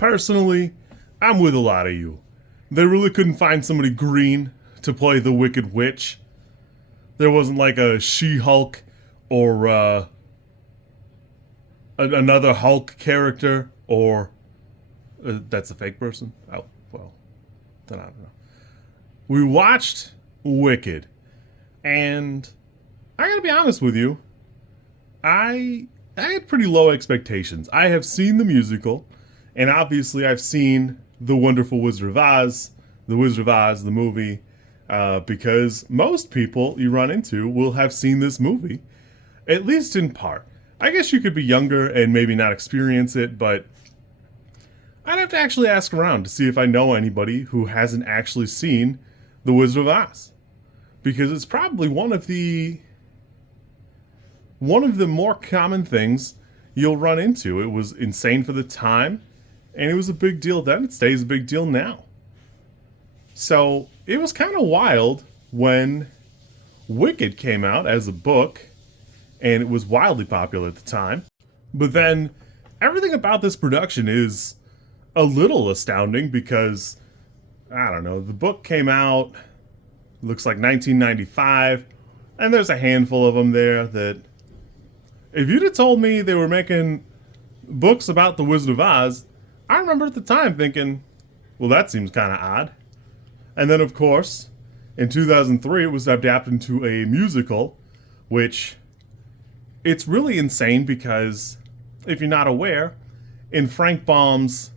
Personally, I'm with a lot of you. They really couldn't find somebody green to play the Wicked Witch. There wasn't like a She-Hulk or another Hulk character, or that's a fake person? Oh, well, then I don't know. We watched Wicked, and I gotta be honest with you, I had pretty low expectations. I have seen the musical, and obviously I've seen The Wonderful Wizard of Oz, The Wizard of Oz, the movie, because most people you run into will have seen this movie, at least in part. I guess you could be younger and maybe not experience it, but I'd have to actually ask around to see if I know anybody who hasn't actually seen The Wizard of Oz. Because it's probably one of the more common things you'll run into. It was insane for the time, and it was a big deal then. It stays a big deal now. So it was kind of wild when Wicked came out as a book, and it was wildly popular at the time. But then everything about this production is a little astounding because, I don't know, the book came out, looks like 1995, and there's a handful of them there that, if you'd have told me they were making books about the Wizard of Oz, I remember at the time thinking, well, that seems kind of odd. And then, of course, in 2003, it was adapted into a musical, which, it's really insane because, if you're not aware, in Frank Baum's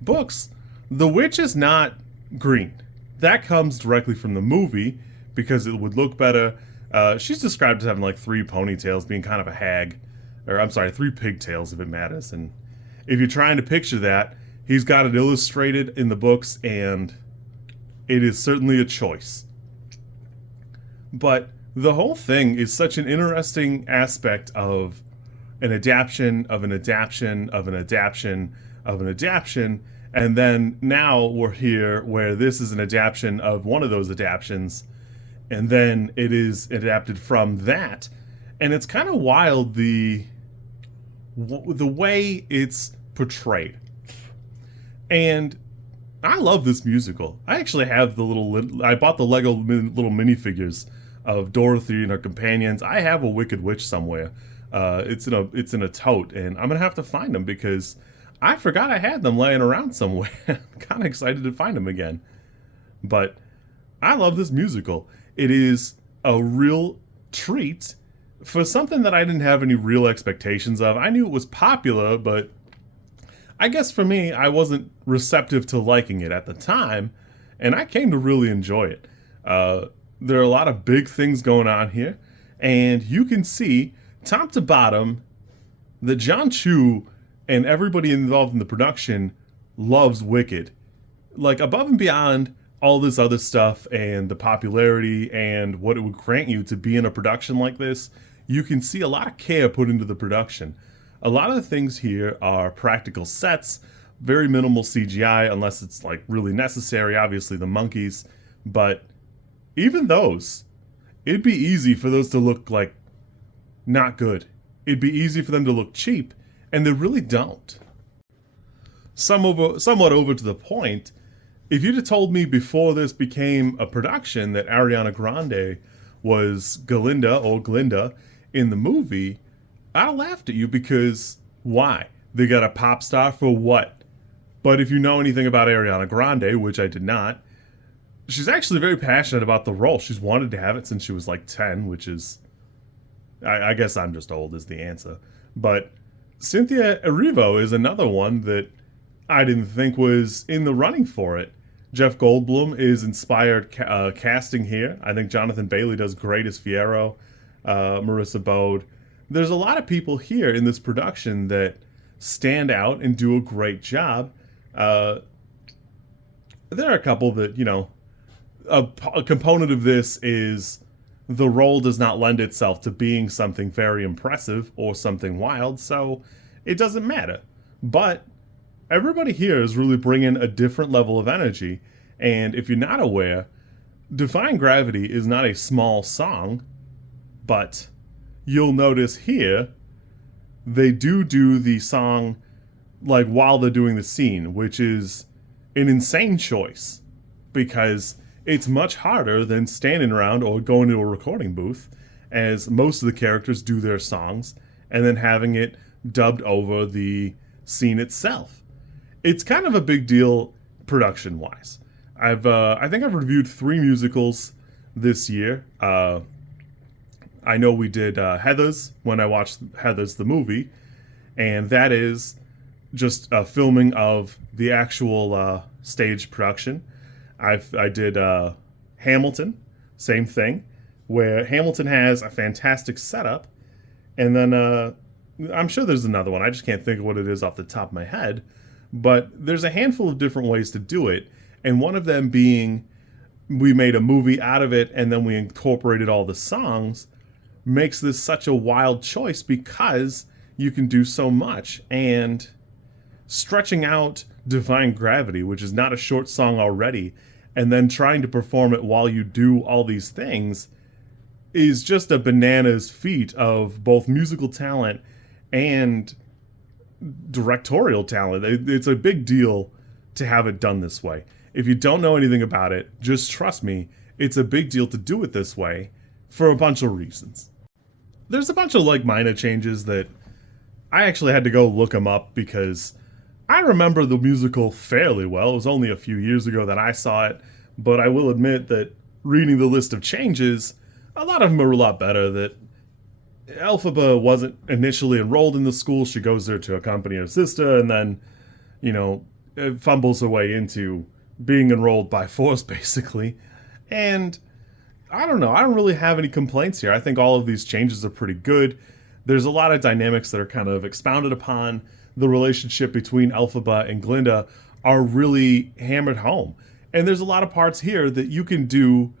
books, the witch is not green. That comes directly from the movie because it would look better. She's described as having like 3 ponytails, being kind of a hag. Or, I'm sorry, 3 pigtails if it matters. And if you're trying to picture that, he's got it illustrated in the books, and it is certainly a choice. But the whole thing is such an interesting aspect of an adaptation of an adaptation of an adaptation of an adaptation, and then now we're here where this is an adaptation of one of those adaptations, and then it is adapted from that, and it's kind of wild the way it's portrayed. And I love this musical. I actually have I bought the Lego little minifigures of Dorothy and her companions. I have a Wicked Witch somewhere. It's in a tote, and I'm gonna have to find them because I forgot I had them laying around somewhere. I'm kind of excited to find them again. But I love this musical. It is a real treat for something that I didn't have any real expectations of. I knew it was popular, but I guess for me, I wasn't receptive to liking it at the time, and I came to really enjoy it. There are a lot of big things going on here, and you can see, top to bottom, that John Chu and everybody involved in the production loves Wicked. Like, above and beyond all this other stuff and the popularity and what it would grant you to be in a production like this, you can see a lot of care put into the production. A lot of the things here are practical sets, very minimal CGI unless it's like really necessary, obviously the monkeys, but even those, it'd be easy for those to look like not good. It'd be easy for them to look cheap, and they really don't. Somewhat over to the point, if you'd have told me before this became a production that Ariana Grande was Glinda in the movie, I'd have laughed at you because why? They got a pop star for what? But if you know anything about Ariana Grande, which I did not, she's actually very passionate about the role. She's wanted to have it since she was like 10, which is, I guess I'm just old is the answer. But Cynthia Erivo is another one that I didn't think was in the running for it. Jeff Goldblum is inspired casting here. I think Jonathan Bailey does great as Fiyero, Marissa Bode. There's a lot of people here in this production that stand out and do a great job. There are a couple that, you know, a component of this is the role does not lend itself to being something very impressive or something wild, so it doesn't matter. But everybody here is really bringing a different level of energy, and if you're not aware, Defying Gravity is not a small song, but you'll notice here they do the song like while they're doing the scene, which is an insane choice because it's much harder than standing around or going to a recording booth, as most of the characters do their songs, and then having it dubbed over the scene itself. It's kind of a big deal production-wise. I think I've reviewed 3 musicals this year. I know we did Heathers when I watched Heathers the movie, and that is just a filming of the actual stage production. I did Hamilton, same thing, where Hamilton has a fantastic setup, and then I'm sure there's another one. I just can't think of what it is off the top of my head, but there's a handful of different ways to do it, and one of them being we made a movie out of it and then we incorporated all the songs, makes this such a wild choice because you can do so much. And stretching out Defying Gravity, which is not a short song already, and then trying to perform it while you do all these things is just a bananas feat of both musical talent and directorial talent. It's a big deal to have it done this way. If you don't know anything about it, just trust me, it's a big deal to do it this way for a bunch of reasons. There's a bunch of like minor changes that I actually had to go look them up because I remember the musical fairly well. It was only a few years ago that I saw it, but I will admit that reading the list of changes, a lot of them are a lot better. That Elphaba wasn't initially enrolled in the school. She goes there to accompany her sister and then, fumbles her way into being enrolled by force, basically. And I don't know. I don't really have any complaints here. I think all of these changes are pretty good. There's a lot of dynamics that are kind of expounded upon. The relationship between Elphaba and Glenda are really hammered home. And there's a lot of parts here that you can do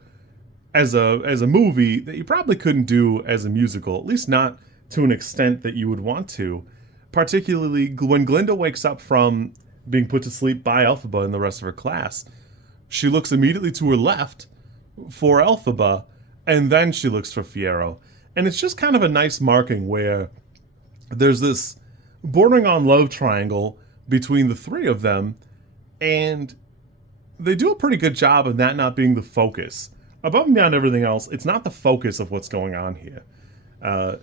as a movie that you probably couldn't do as a musical, at least not to an extent that you would want to. Particularly when Glenda wakes up from being put to sleep by Elphaba and the rest of her class, she looks immediately to her left for Elphaba, and then she looks for Fiyero. And it's just kind of a nice marking where there's this bordering on love triangle between the three of them, and they do a pretty good job of that not being the focus. Above and beyond everything else, it's not the focus of what's going on here. I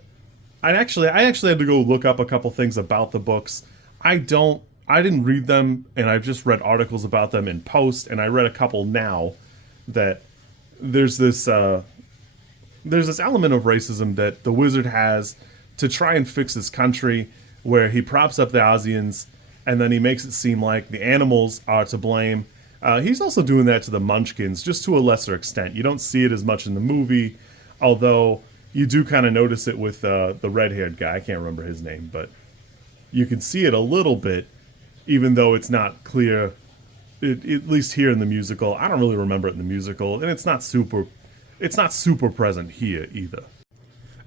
actually had to go look up a couple things about the books. I didn't read them, and I've just read articles about them in post, and I read a couple now that there's this element of racism that the wizard has to try and fix his country, where he props up the Ozians, and then he makes it seem like the animals are to blame. He's also doing that to the Munchkins, just to a lesser extent. You don't see it as much in the movie, although you do kind of notice it with the red-haired guy. I can't remember his name, but you can see it a little bit, even though it's not clear, at least here in the musical. I don't really remember it in the musical, and it's not super present here either.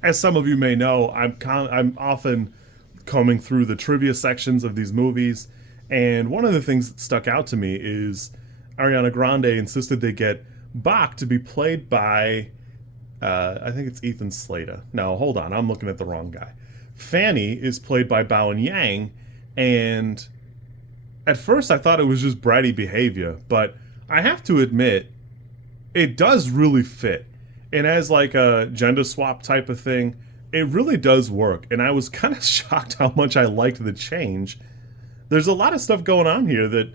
As some of you may know, I'm often combing through the trivia sections of these movies, and one of the things that stuck out to me is Ariana Grande insisted they get Bach to be played by, I think it's Ethan Slater. No, hold on, I'm looking at the wrong guy. Fanny is played by Bowen Yang, and at first I thought it was just bratty behavior, but I have to admit, it does really fit. And as like a gender swap type of thing, it really does work, and I was kind of shocked how much I liked the change. There's a lot of stuff going on here that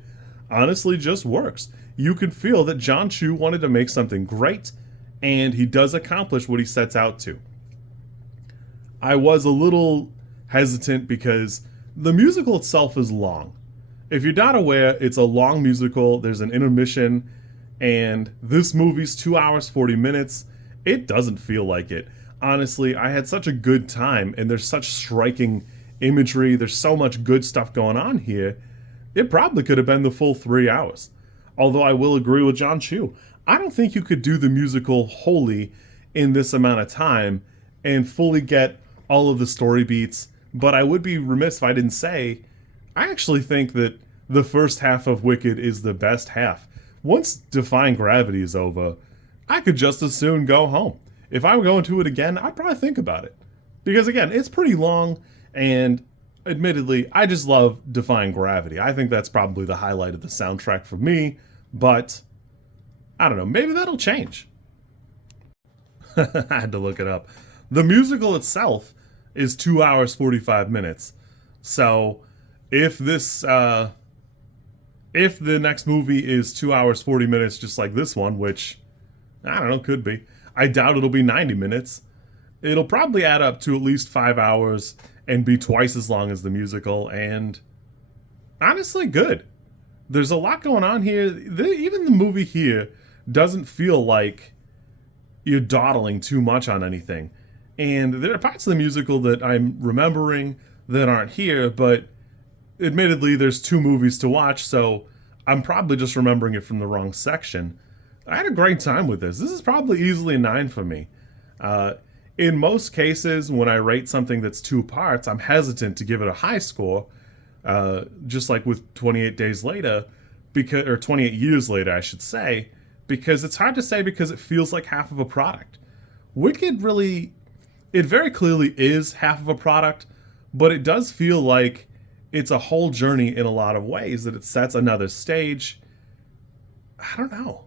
honestly just works. You can feel that John Chu wanted to make something great, and he does accomplish what he sets out to. I was a little hesitant because the musical itself is long. If you're not aware, it's a long musical. There's an intermission, and this movie's 2 hours, 40 minutes. It doesn't feel like it. Honestly, I had such a good time, and there's such striking imagery. There's so much good stuff going on here. It probably could have been the full 3 hours. Although I will agree with John Chu. I don't think you could do the musical wholly in this amount of time and fully get all of the story beats. But I would be remiss if I didn't say, I actually think that the first half of Wicked is the best half. Once Defying Gravity is over, I could just as soon go home. If I were going to it again, I'd probably think about it. Because again, it's pretty long, and admittedly, I just love Defying Gravity. I think that's probably the highlight of the soundtrack for me, but I don't know, maybe that'll change. I had to look it up. The musical itself is 2 hours 45 minutes. So if if the next movie is 2 hours 40 minutes just like this one, which I don't know, could be. I doubt it'll be 90 minutes. It'll probably add up to at least 5 hours and be twice as long as the musical, and honestly good. There's a lot going on here. Even the movie here doesn't feel like you're dawdling too much on anything. And there are parts of the musical that I'm remembering that aren't here, but admittedly, there's 2 movies to watch, so I'm probably just remembering it from the wrong section. I had a great time with this. This is probably easily a 9 for me. In most cases, when I rate something that's 2 parts, I'm hesitant to give it a high score, just like with 28 Days Later, or 28 Years Later, I should say, because it's hard to say because it feels like half of a product. Wicked really, it very clearly is half of a product, but it does feel like it's a whole journey in a lot of ways, that it sets another stage. I don't know.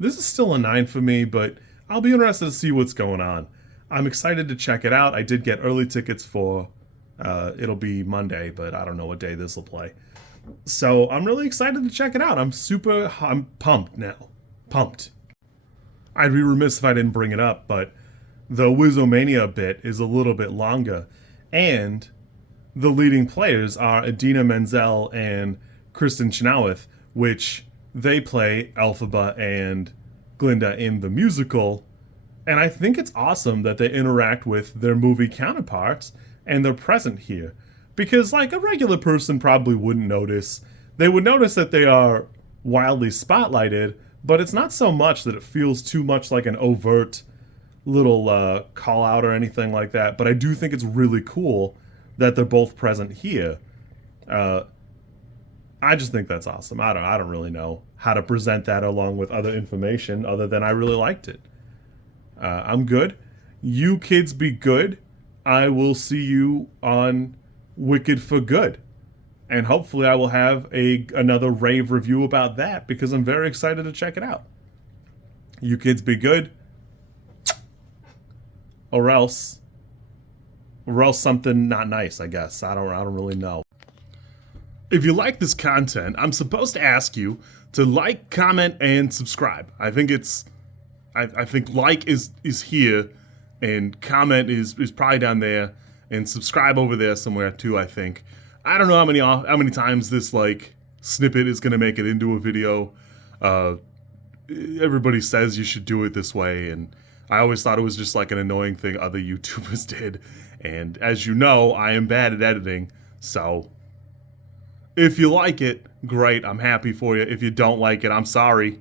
This is still a 9 for me, but I'll be interested to see what's going on. I'm excited to check it out. I did get early tickets for, it'll be Monday, but I don't know what day this will play. So I'm really excited to check it out. I'm pumped now. Pumped. I'd be remiss if I didn't bring it up, but the Wizomania bit is a little bit longer, and the leading players are Idina Menzel and Kristen Chenoweth, which they play Elphaba and Glinda in the musical. And I think it's awesome that they interact with their movie counterparts and they're present here. Because, like, a regular person probably wouldn't notice. They would notice that they are wildly spotlighted, but it's not so much that it feels too much like an overt little call out or anything like that. But I do think it's really cool that they're both present here. I just think that's awesome. I don't really know how to present that along with other information other than I really liked it. I'm good. You kids be good. I will see you on Wicked for Good. And hopefully I will have another rave review about that because I'm very excited to check it out. You kids be good. Or else something not nice, I guess. I don't really know. If you like this content, I'm supposed to ask you to like, comment, and subscribe. I think like is here, and comment is probably down there, and subscribe over there somewhere too, I think. I don't know how many times this like snippet is gonna make it into a video. Everybody says you should do it this way, and I always thought it was just like an annoying thing other YouTubers did. And as you know, I am bad at editing, so if you like it, great, I'm happy for you. If you don't like it, I'm sorry.